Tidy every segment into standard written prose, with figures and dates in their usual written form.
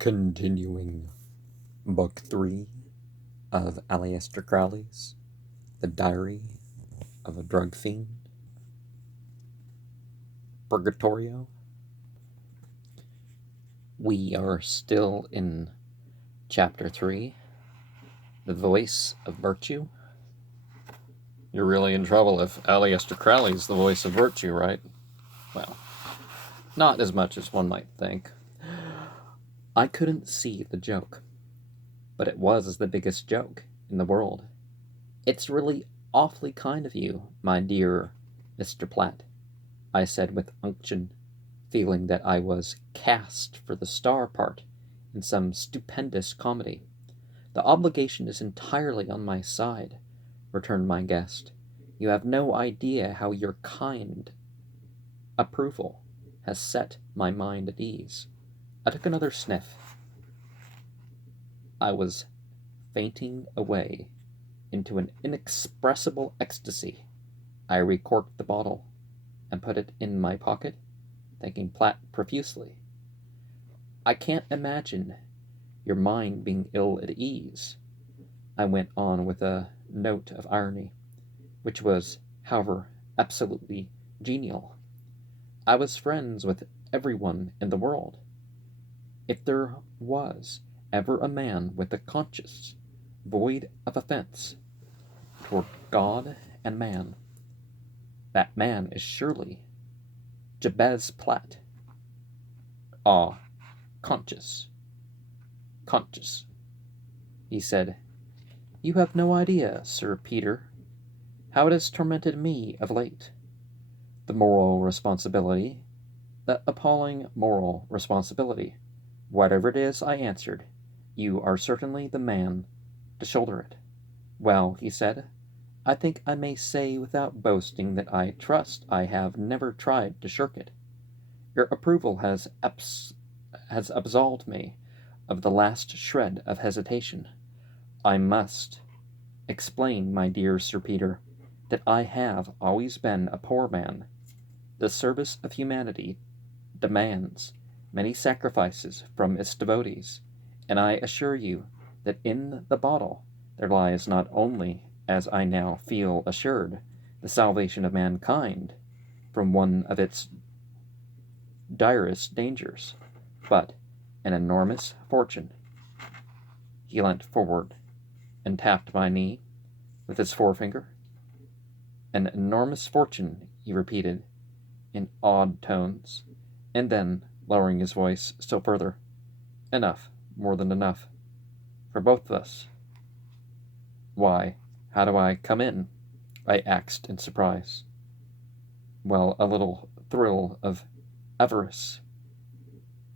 Continuing Book 3 of Aleister Crowley's The Diary of a Drug Fiend, Purgatorio. We are still in Chapter 3, The Voice of Virtue. You're really in trouble if Aleister Crowley's the voice of virtue, right? Well, not as much as one might think. I couldn't see the joke, but it was the biggest joke in the world. "It's really awfully kind of you, my dear Mr. Platt," I said with unction, feeling that I was cast for the star part in some stupendous comedy. "The obligation is entirely on my side," returned my guest. "You have no idea how your kind approval has set my mind at ease." I took another sniff. I was fainting away into an inexpressible ecstasy. I recorked the bottle and put it in my pocket, thanking Platt profusely. "I can't imagine your mind being ill at ease," I went on with a note of irony, which was, however, absolutely genial. "I was friends with everyone in the world. If there was ever a man with a conscience void of offense toward God and man, that man is surely Jabez Platt. Ah, conscious, he said. "You have no idea, Sir Peter, how it has tormented me of late. The moral responsibility, the appalling moral responsibility. Whatever it is," I answered, "you are certainly the man to shoulder it." "Well," he said, "I think I may say without boasting that I trust I have never tried to shirk it. Your approval has absolved me of the last shred of hesitation. I must explain, my dear Sir Peter, that I have always been a poor man. The service of humanity demands many sacrifices from its devotees, and I assure you that in the bottle there lies not only, as I now feel assured, the salvation of mankind from one of its direst dangers, but an enormous fortune." He leant forward and tapped my knee with his forefinger. "An enormous fortune," he repeated in awed tones, and then, lowering his voice still further, "Enough, more than enough, for both of us." "Why, how do I come in?" I asked in surprise. Well, a little thrill of avarice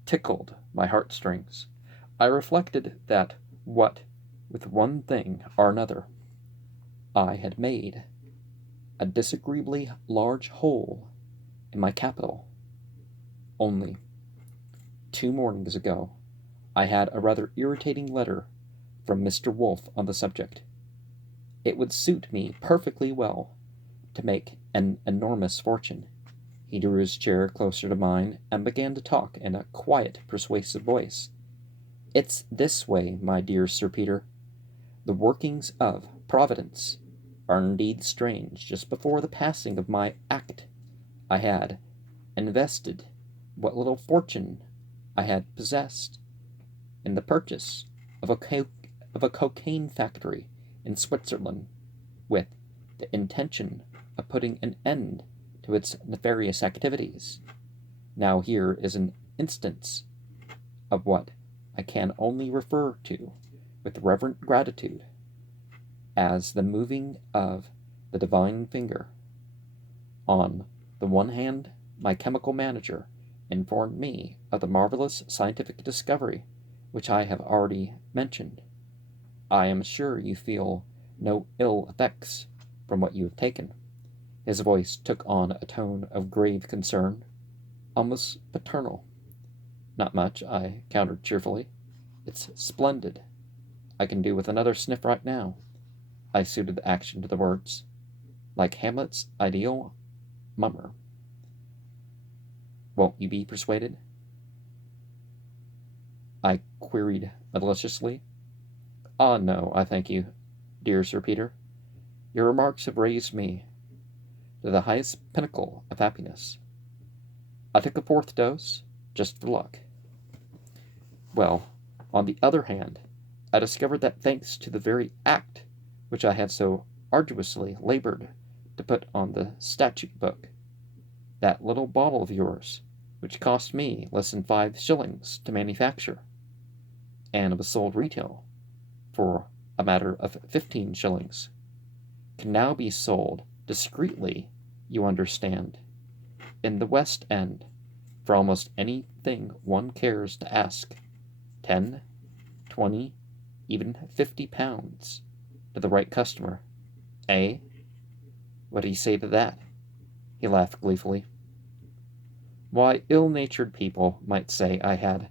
tickled my heartstrings. I reflected that what with one thing or another I had made a disagreeably large hole in my capital. Only 2 mornings ago I had a rather irritating letter from Mr. Wolfe on the subject. It would suit me perfectly well to make an enormous fortune. He drew his chair closer to mine and began to talk in a quiet, persuasive voice. "It's this way, my dear Sir Peter. The workings of Providence are indeed strange. Just before the passing of my act, I had invested what little fortune I had possessed in the purchase of a cocaine factory in Switzerland, with the intention of putting an end to its nefarious activities. Now here is an instance of what I can only refer to with reverent gratitude as the moving of the divine finger. On the one hand, my chemical manager informed me of the marvelous scientific discovery which I have already mentioned. I am sure you feel no ill effects from what you have taken." His voice took on a tone of grave concern, almost paternal. "Not much," I countered cheerfully. "It's splendid. I can do with another sniff right now." I suited the action to the words, like Hamlet's ideal mummer. "Won't you be persuaded?" I queried maliciously. Ah, no, I thank you, dear Sir Peter. Your remarks have raised me to the highest pinnacle of happiness. I took a fourth dose, just for luck. Well, on the other hand, I discovered that thanks to the very act which I had so arduously labored to put on the statute book, that little bottle of yours, which cost me less than 5 shillings to manufacture, and was sold retail for a matter of 15 shillings, can now be sold discreetly, you understand, in the West End, for almost anything one cares to ask, 10, 20, even 50 pounds, to the right customer. Eh? What do you say to that? He laughed gleefully. Why, ill-natured people might say I had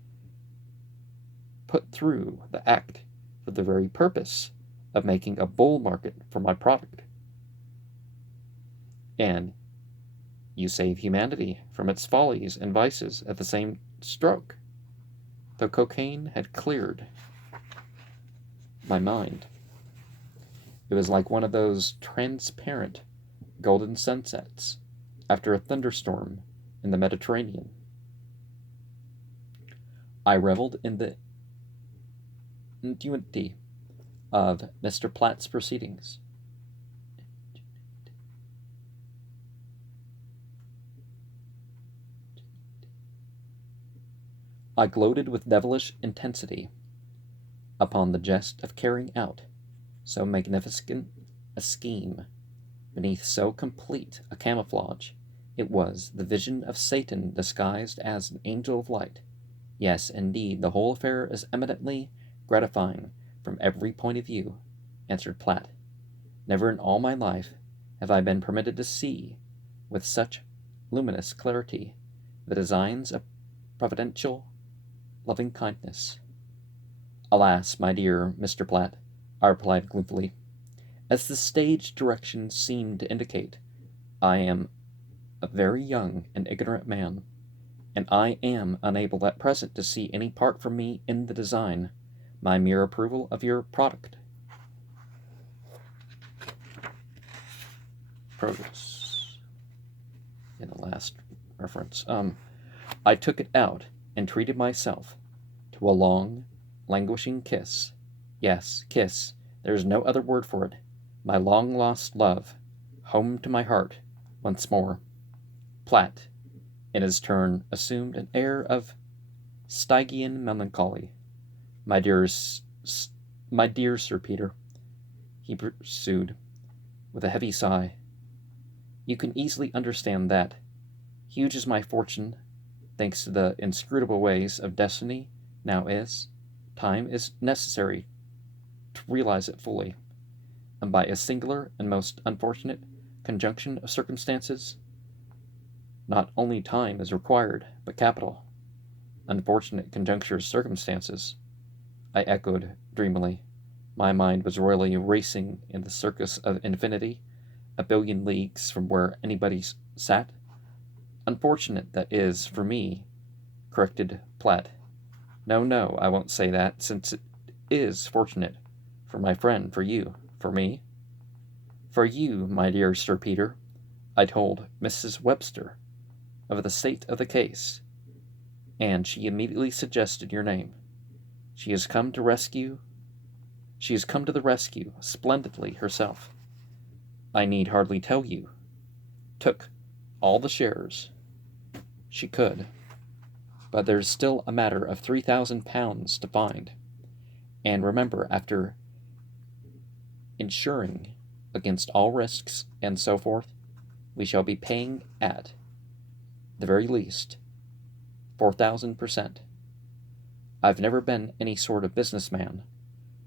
put through the act for the very purpose of making a bull market for my product. And you save humanity from its follies and vices at the same stroke. The cocaine had cleared my mind. It was like one of those transparent golden sunsets after a thunderstorm in the Mediterranean. I reveled in the ingenuity of Mr. Platt's proceedings. I gloated with devilish intensity upon the jest of carrying out so magnificent a scheme beneath so complete a camouflage. It was the vision of Satan disguised as an angel of light. Yes, indeed, the whole affair is eminently gratifying from every point of view, answered Platt. Never in all my life have I been permitted to see, with such luminous clarity, the designs of providential loving kindness. Alas, my dear Mr. Platt, I replied gloomily, as the stage directions seem to indicate, I am a very young and ignorant man, and I am unable at present to see any part for me in the design. My mere approval of your product. Produce. In the last reference. I took it out and treated myself to a long, languishing kiss. Yes, kiss. There is no other word for it. My long-lost love, home to my heart, once more. Platt, in his turn, assumed an air of Stygian melancholy. My dear Sir Peter, he pursued, with a heavy sigh, you can easily understand that, huge as my fortune, thanks to the inscrutable ways of destiny, now is, time is necessary to realize it fully, and by a singular and most unfortunate conjunction of circumstances, not only time is required, but capital. Unfortunate conjuncture of circumstances, I echoed dreamily. My mind was royally racing in the circus of infinity, a billion leagues from where anybody sat. Unfortunate, that is, for me, corrected Platt. No, I won't say that, since it is fortunate. For my friend, for you, for me. For you, my dear Sir Peter, I told Mrs. Webster of the state of the case, and she immediately suggested your name. She has come to the rescue splendidly herself. I need hardly tell you. Took all the shares she could, but there's still a matter of 3,000 pounds to find. And remember, after insuring against all risks and so forth, we shall be paying at the very least 4,000%. I've never been any sort of businessman,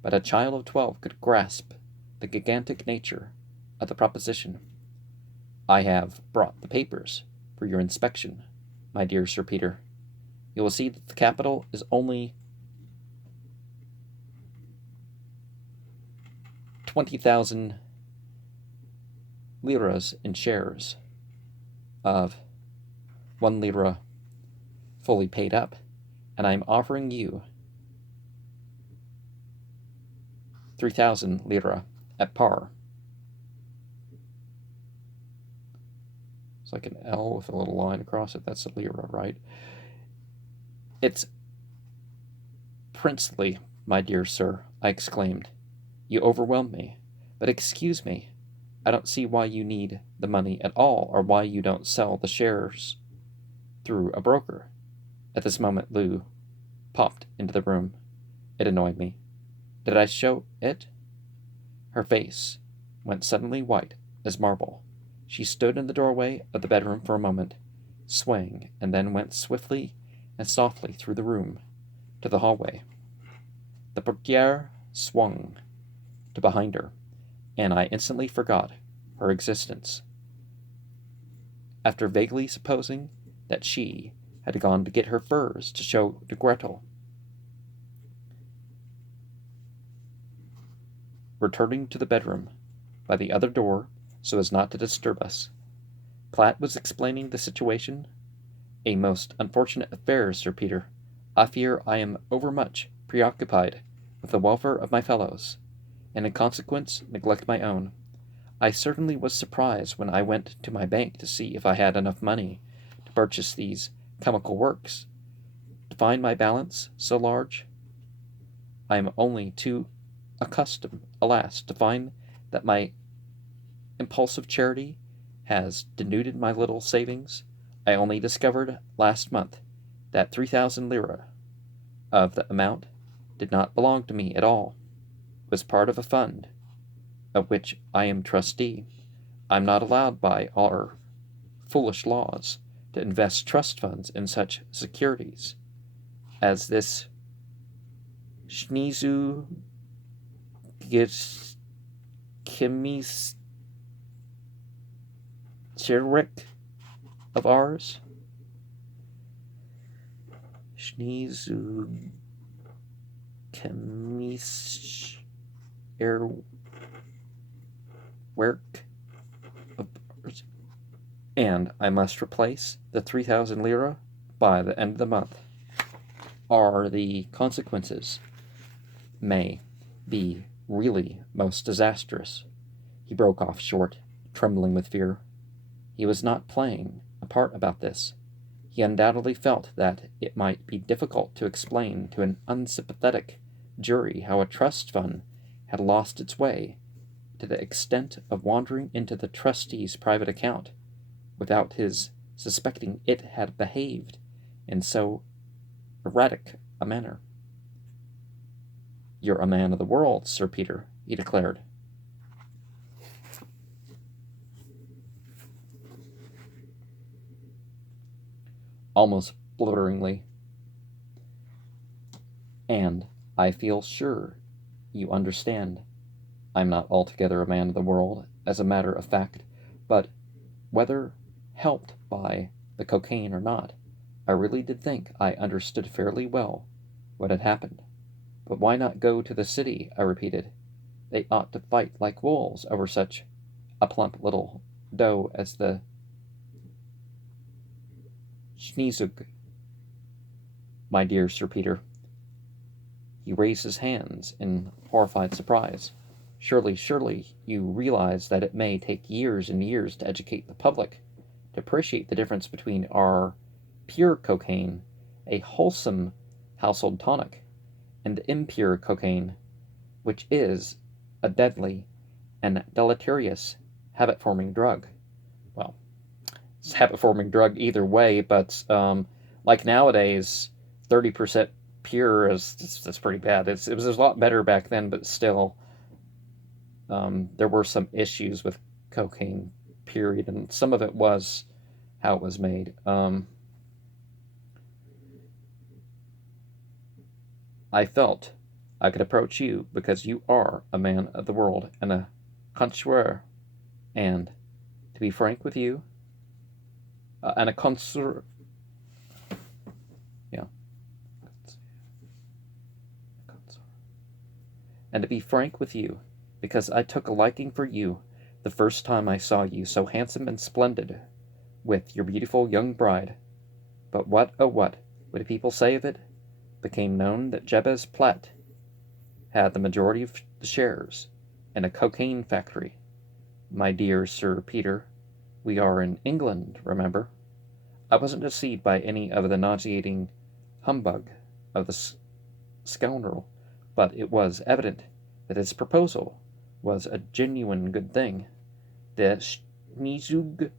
but a child of 12 could grasp the gigantic nature of the proposition. I have brought the papers for your inspection, my dear Sir Peter. You will see that the capital is only 20,000 liras in shares of 1 lira fully paid up, and I am offering you 3,000 lira at par. It's like an L with a little line across it. That's a lira, right? It's princely, my dear sir, I exclaimed. You overwhelm me. But excuse me, I don't see why you need the money at all, or why you don't sell the shares through a broker. At this moment, Lou popped into the room. It annoyed me. Did I show it? Her face went suddenly white as marble. She stood in the doorway of the bedroom for a moment, swaying, and then went swiftly and softly through the room to the hallway. The portiere swung to behind her, and I instantly forgot her existence. After vaguely supposing that she had gone to get her furs to show to Gretel. Returning to the bedroom by the other door so as not to disturb us, Platt was explaining the situation. A most unfortunate affair, Sir Peter. I fear I am overmuch preoccupied with the welfare of my fellows, and in consequence neglect my own. I certainly was surprised when I went to my bank to see if I had enough money to purchase these chemical works, to find my balance so large. I am only too accustomed, alas, to find that my impulsive charity has denuded my little savings. I only discovered last month that 3,000 lira of the amount did not belong to me at all. It was part of a fund of which I am trustee. I'm not allowed by our foolish laws to invest trust funds in such securities as this Schneezu gives Kimmy's Chirwick of ours. Schneezu Kimmy's work of ours. And I must replace the 3,000 lira by the end of the month. Are the consequences may be really most disastrous. He broke off short, trembling with fear. He was not playing a part about this. He undoubtedly felt that it might be difficult to explain to an unsympathetic jury how a trust fund had lost its way to the extent of wandering into the trustee's private account without his suspecting it had behaved in so erratic a manner. You're a man of the world, Sir Peter, he declared. Almost blitteringly. And I feel sure you understand. I'm not altogether a man of the world, as a matter of fact, but whether helped by the cocaine or not, I really did think I understood fairly well what had happened. But why not go to the city? I repeated. They ought to fight like wolves over such a plump little doe as the Schneezug. My dear Sir Peter. He raised his hands in horrified surprise. Surely you realize that it may take years and years to educate the public to appreciate the difference between our pure cocaine, a wholesome household tonic, and the impure cocaine, which is a deadly and deleterious habit-forming drug. Well, it's a habit-forming drug either way, but like nowadays, 30% pure that's pretty bad. It was a lot better back then, but still, there were some issues with cocaine, period, and some of it was how it was made. I felt I could approach you because you are a man of the world and a connoisseur, and to be frank with you, and a connoisseur. Yeah. And to be frank with you, because I took a liking for you the first time I saw you so handsome and splendid with your beautiful young bride. But what, oh what, would people say of it? Became known that Jabez Platt had the majority of the shares in a cocaine factory. My dear Sir Peter, we are in England, remember? I wasn't deceived by any of the nauseating humbug of the scoundrel, but it was evident that his proposal was a genuine good thing. The Schneezug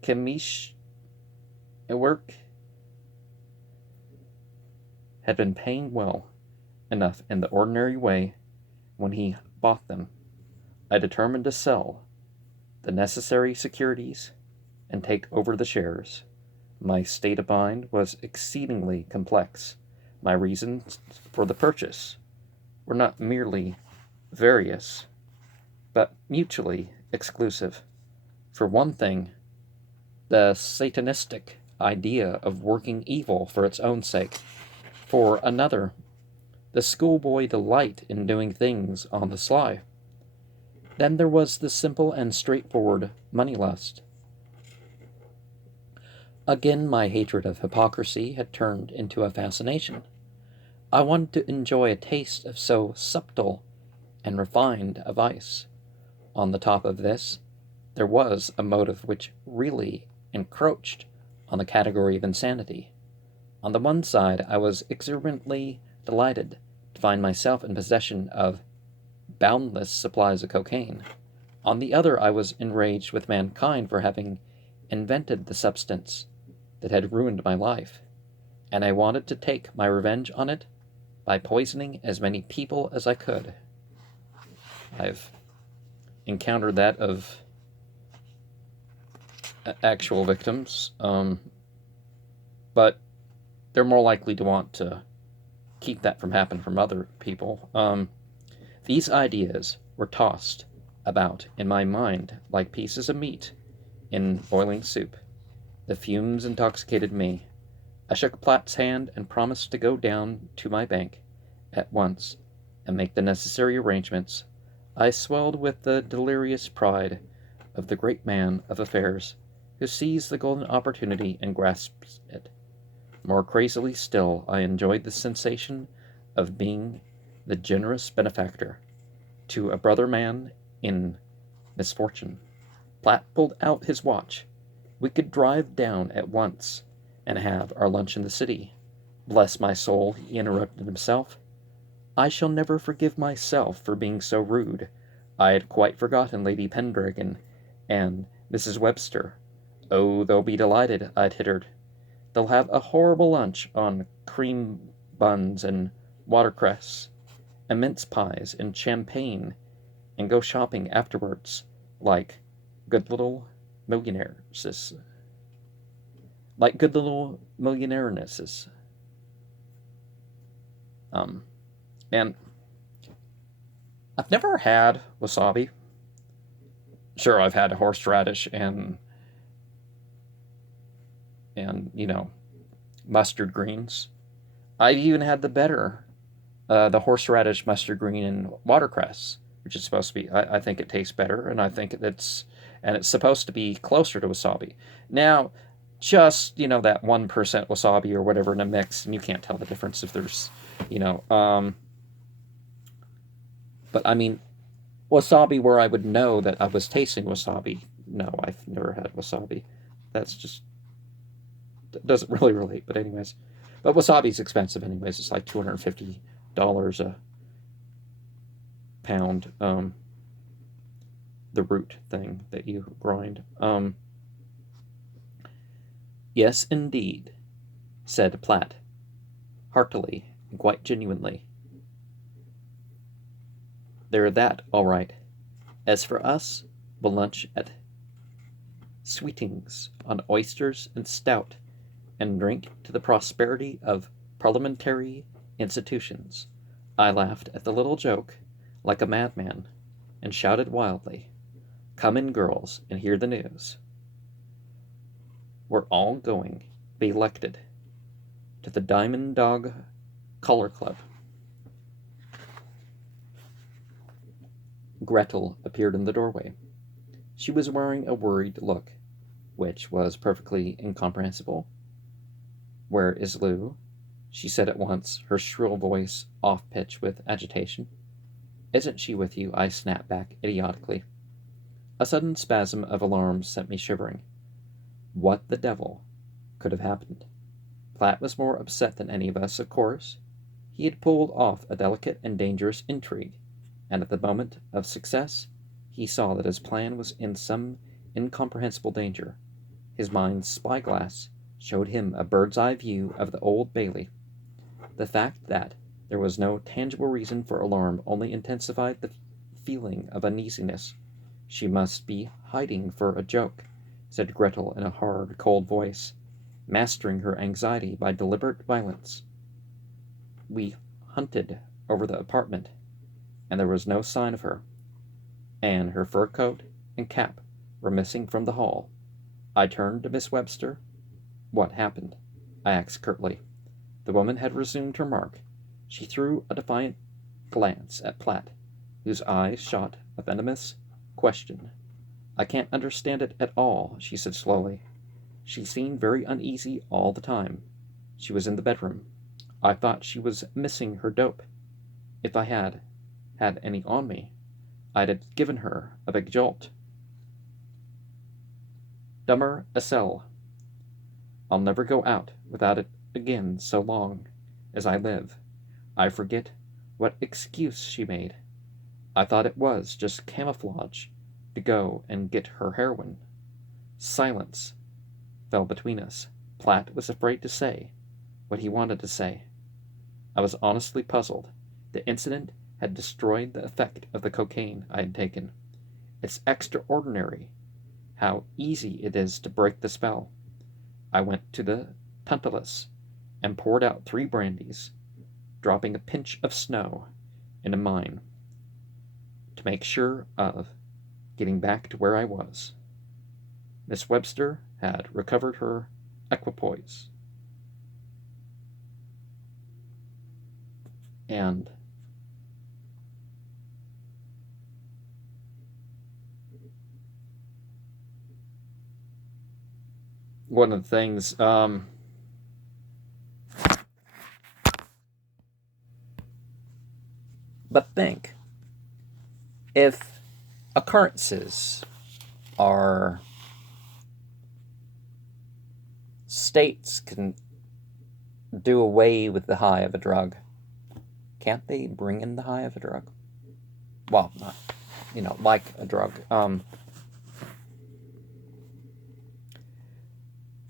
Chemisch work had been paying well enough in the ordinary way when he bought them. I determined to sell the necessary securities and take over the shares. My state of mind was exceedingly complex. My reasons for the purchase were not merely various, but mutually exclusive. For one thing, the satanistic idea of working evil for its own sake. For another, the schoolboy delight in doing things on the sly. Then there was the simple and straightforward money lust. Again, my hatred of hypocrisy had turned into a fascination. I wanted to enjoy a taste of so subtle and refined a vice. On the top of this, there was a motive which really encroached on the category of insanity. On the one side, I was exuberantly delighted to find myself in possession of boundless supplies of cocaine. On the other, I was enraged with mankind for having invented the substance that had ruined my life, and I wanted to take my revenge on it by poisoning as many people as I could. I've encountered that of actual victims, but they're more likely to want to keep that from happening from other people. These ideas were tossed about in my mind like pieces of meat in boiling soup. The fumes intoxicated me. I shook Platt's hand and promised to go down to my bank at once and make the necessary arrangements. I swelled with the delirious pride of the great man of affairs who sees the golden opportunity and grasps it. More crazily still, I enjoyed the sensation of being the generous benefactor to a brother man in misfortune. Platt pulled out his watch. We could drive down at once and have our lunch in the city. Bless my soul, he interrupted himself. I shall never forgive myself for being so rude. I had quite forgotten Lady Pendragon and Mrs. Webster. Oh, they'll be delighted, I tittered. They'll have a horrible lunch on cream buns and watercress, and mince pies and champagne, and go shopping afterwards like good little millionairesses. Like good little millionairenesses. And I've never had wasabi. Sure, I've had horseradish and mustard greens. I've even had the horseradish, mustard green, and watercress, which is supposed to be. I think it tastes better, and I think it's supposed to be closer to wasabi. Now, just that 1% wasabi or whatever in a mix, and you can't tell the difference if there's, But I mean, wasabi where I would know that I was tasting wasabi. No, I've never had wasabi. That's just doesn't really relate. But anyways, but wasabi's expensive anyways. It's like $250 a pound. The root thing that you grind. Yes, indeed, said Platt, heartily and quite genuinely. They're that, all right. As for us, we'll lunch at Sweeting's on oysters and stout, and drink to the prosperity of parliamentary institutions. I laughed at the little joke like a madman, and shouted wildly, Come in, girls, and hear the news. We're all going to be elected to the Diamond Dog Color Club. Gretel appeared in the doorway. She was wearing a worried look, which was perfectly incomprehensible. Where is Lou? she said at once, her shrill voice off-pitch with agitation. Isn't she with you? I snapped back idiotically. A sudden spasm of alarm sent me shivering. What the devil could have happened? Platt was more upset than any of us, of course. He had pulled off a delicate and dangerous intrigue, and at the moment of success he saw that his plan was in some incomprehensible danger. His mind's spyglass showed him a bird's-eye view of the Old Bailey. The fact that there was no tangible reason for alarm only intensified the feeling of uneasiness. She must be hiding for a joke, said Gretel in a hard, cold voice, mastering her anxiety by deliberate violence. We hunted over the apartment, and there was no sign of her, and her fur coat and cap were missing from the hall. I turned to Miss Webster. What happened? I asked curtly. The woman had resumed her mark. She threw a defiant glance at Platt, whose eyes shot a venomous question. I can't understand it at all, she said slowly. She seemed very uneasy all the time. She was in the bedroom. I thought she was missing her dope. If I had any on me, I'd have given her a big jolt. Dummer a cell. I'll never go out without it again so long as I live. I forget what excuse she made. I thought it was just camouflage to go and get her heroin. Silence fell between us. Platt was afraid to say what he wanted to say. I was honestly puzzled. The incident had destroyed the effect of the cocaine I had taken. It's extraordinary how easy it is to break the spell. I went to the Tantalus and poured out 3 brandies, dropping a pinch of snow into mine to make sure of getting back to where I was. Miss Webster had recovered her equipoise, and one of the things but think, if occurrences are states can do away with the high of a drug, can't they bring in the high of a drug? Well, not, like a drug.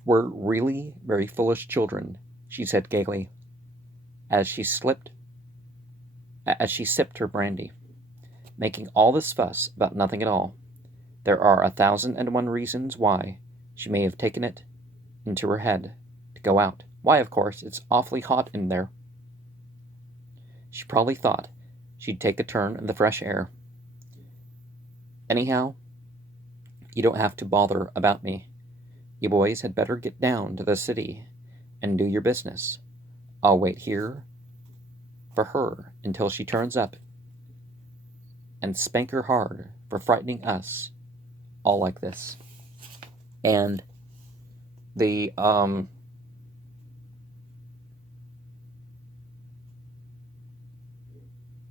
We're really very foolish children, she said gaily, as she sipped her brandy, making all this fuss about nothing at all. There are 1,001 reasons why she may have taken it into her head to go out. Why, of course, it's awfully hot in there. She probably thought she'd take a turn in the fresh air. Anyhow, you don't have to bother about me. You boys had better get down to the city and do your business. I'll wait here for her until she turns up and spank her hard for frightening us all like this. And the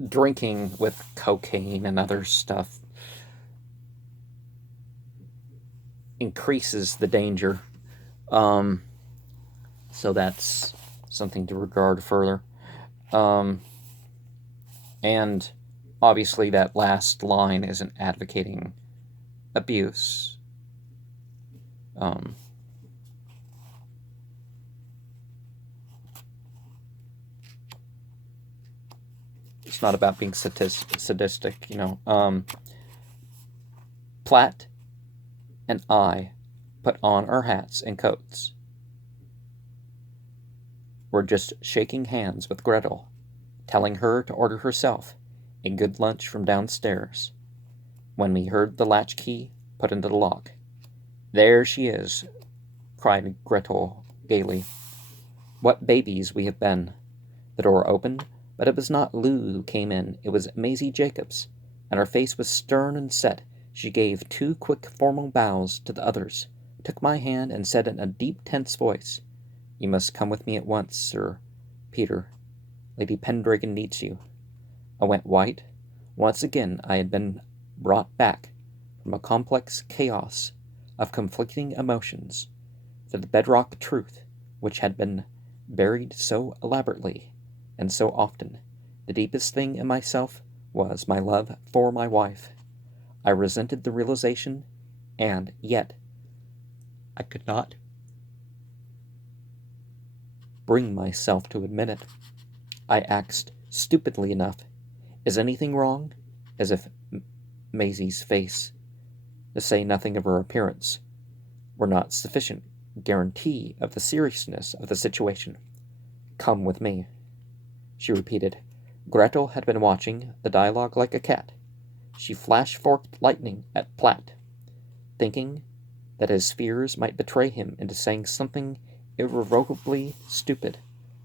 drinking with cocaine and other stuff increases the danger. So that's something to regard further. And obviously that last line isn't advocating abuse. It's not about being sadistic, Platt and I put on our hats and coats. We're just shaking hands with Gretel, telling her to order herself a good lunch from downstairs, when we heard the latchkey put into the lock. There she is, cried Gretel gaily. What babies we have been. The door opened, but it was not Lou who came in. It was Maisie Jacobs, and her face was stern and set. She gave 2 quick formal bows to the others, took my hand, and said in a deep, tense voice, "You must come with me at once, sir. Peter. Lady Pendragon needs you. I went white. Once again I had been brought back from a complex chaos of conflicting emotions to the bedrock truth which had been buried so elaborately and so often. The deepest thing in myself was my love for my wife. I resented the realization, and yet I could not bring myself to admit it. I asked, stupidly enough, "Is anything wrong?" as if Maisie's face, to say nothing of her appearance, were not sufficient guarantee of the seriousness of the situation. "Come with me," she repeated. Gretel had been watching the dialogue like a cat. She flash-forked lightning at Platt, thinking that his fears might betray him into saying something irrevocably stupid.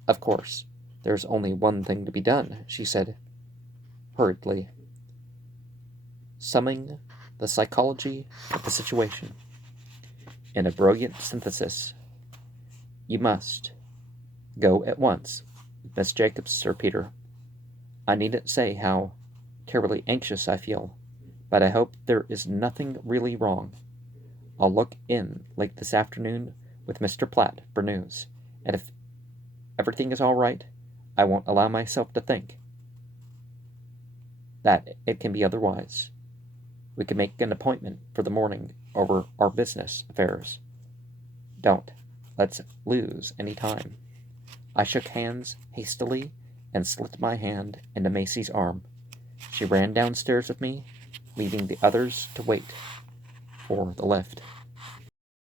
"Of course, there's only one thing to be done," she said, hurriedly, summing the psychology of the situation in a brilliant synthesis. "You must go at once, Miss Jacobs, Sir Peter. I needn't say how terribly anxious I feel, but I hope there is nothing really wrong. I'll look in late this afternoon with Mr. Platt for news, and if everything is all right, I won't allow myself to think that it can be otherwise. We can make an appointment for the morning over our business affairs. Don't let's lose any time." I shook hands hastily and slipped my hand into Maisie's arm. She ran downstairs with me, leaving the others to wait for the lift.